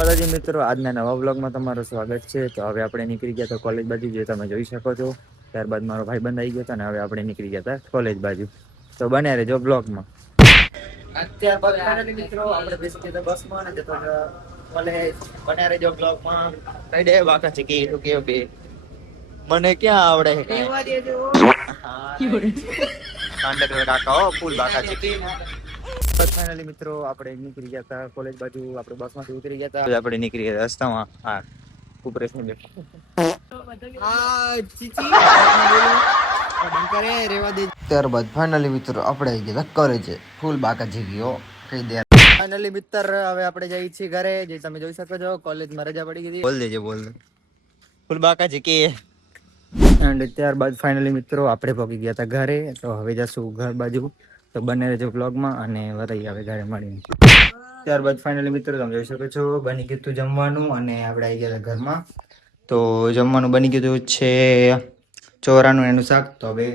માતાજી મિત્રો, આજના નવા બ્લોગમાં તમારું સ્વાગત છે. તો હવે આપણે નીકળી ગયા તો કોલેજ બાજુ, જે તમે જોઈ શકો છો. ત્યારબાદ મારો ભાઈ બંધ આવી ગયો હતો અને હવે આપણે નીકળી ગયા હતા કોલેજ બાજુ. તો બને રહેજો બ્લોગમાં. ત્યારબાદ મિત્રો આપણે બેસી ગયા બસમાં અને કોલેજ. બને રહેજો બ્લોગમાં. કઈ દે બાકા છે કે બે મને ક્યાં આવડે કાકા ફૂલ બાકા છે. ફાઇનલી મિત્રો આપણે નીકળી ગયા હતા કોલેજ બાજુ. આપણે બસ માંથી ઉતરી ગયા હતા, આપણે નીકળી ગયા રસ્તામાં. હા, ઉપરેશની બે ત્યારબાદ ફાઇનલી મિત્રો આપણે આવી ગયા કરે છે ફૂલ બાકા જીગીઓ કહી દે. ફાઇનલી મિત્ર હવે આપણે જઈએ છીએ ઘરે. જે તમે જોઈ શકો છો કોલેજમાં રજા પડી ગઈ. બોલ દેજે બોલ ફૂલ બાકા જીકી. એન્ડ ત્યારબાદ ફાઇનલી મિત્રો આપણે પહોંચી ગયા હતા ઘરે. તો હવે જશું ઘર બાજુ. તો બને રહેજો બ્લોગમાં અને વરાઈ આવે ઘરે મળીને. ત્યારબાદ ફાઇનલી મિત્રો તમે જોઈ શકો છો બની ગયું હતું જમવાનું અને આપણે આવી ગયા હતા ઘરમાં. તો જમવાનું બની ગયું છે ચોરાનું એનું શાક. તો હવે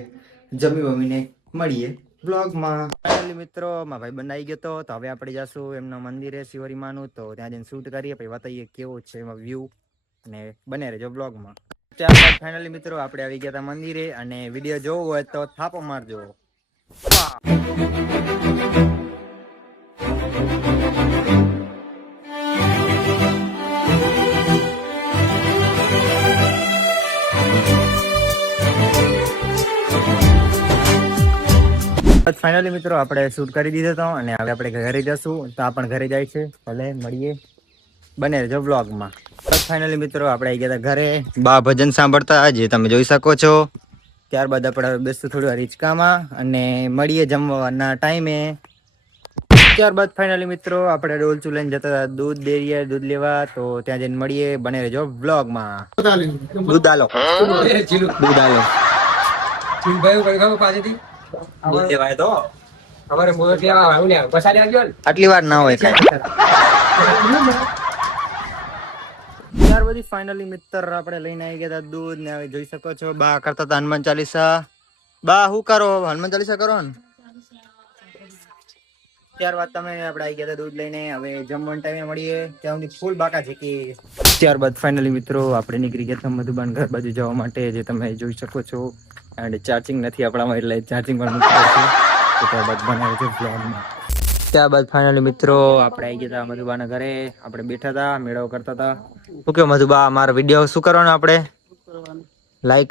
જમી મમ્મીને મળીએ બ્લોગમાં. ફાઇનલી મિત્રો મારા ભાઈ બંધ આવી ગયો હતો. તો હવે આપણે જશું એમના મંદિરે શિવરીમાનું. તો ત્યાં જઈને શૂટ કરીએ પછી બતાવીએ કેવો છે એમાં વ્યૂ. અને બને રહેજો બ્લોગમાં. ત્યારબાદ ફાઇનલી મિત્રો આપણે આવી ગયા હતા મંદિરે. અને વિડીયો જોવો હોય તો થાપો મારજો. ફાઇનલી મિત્રો આપણે શૂટ કરી દીધો હતો અને હવે આપણે ઘરે જશું. તો આ પણ ઘરે જાય છે. ભલે મળીએ, બને રહેજો બ્લોગમાં. ફાઇનલી મિત્રો આપણે આવી ગયા હતા ઘરે. બા ભજન સાંભળતા જે તમે જોઈ શકો છો. ત્યારબાદ આપણે બેસતું થોડી વાર હિંચકામાં અને મળીએ જમવાના ટાઈમે. ત્યારબાદ ફાઇનલી મિત્રો આપણે ડોલચું લઈને જતા હતા દૂધ ડેરીએ દૂધ લેવા. તો ત્યાં જઈને મળીએ, બને રહેજો બ્લોગમાં. દૂધ આલો દૂધ આલો આટલી વાર ના હોય ત્યાર પછી ફાઇનલી મિત્ર આપણે લઈને આવી ગયા હતા દૂધ ને. હવે જોઈ શકો છો બા કરતા હતા હનુમાન ચાલીસા. બા શું કરો? હનુમાન ચાલીસા કરો ને. ત્યારબાદ તમે આપણે આવી ગયા હતા દૂધ લઈને. હવે જમવાના ટાઈમે મળીએ ત્યાં સુધી ફૂલ બાકા છે કે. ત્યારબાદ ફાઇનલી મિત્રો આપણે નીકળી ગયા હતા મધુબન ઘર બાજુ જવા માટે. જે તમે જોઈ શકો છો. અને ચાર્જિંગ નથી આપણામાં એટલે ચાર્જિંગ પર મૂકી દઈશું. ત્યારબાદ બનાવે છે બ્લોગમાં. ત્યારબાદ ફાઇનલી મિત્રો આપણે આવી ગયા હતા મધુબાના ઘરે. આપણે બેઠા હતા મેળાઓ કરતા હતા. શું કે મધુબા મારો વિડીયો શું કરવાનો? આપણે લાઈક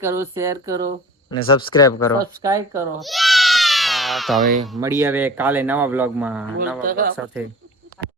કરો શેર કરો અને સબસ્ક્રાઇબ કરો. તો હવે મળીએ હવે કાલે નવા બ્લોગમાં નવા બ્લોગ સાથે.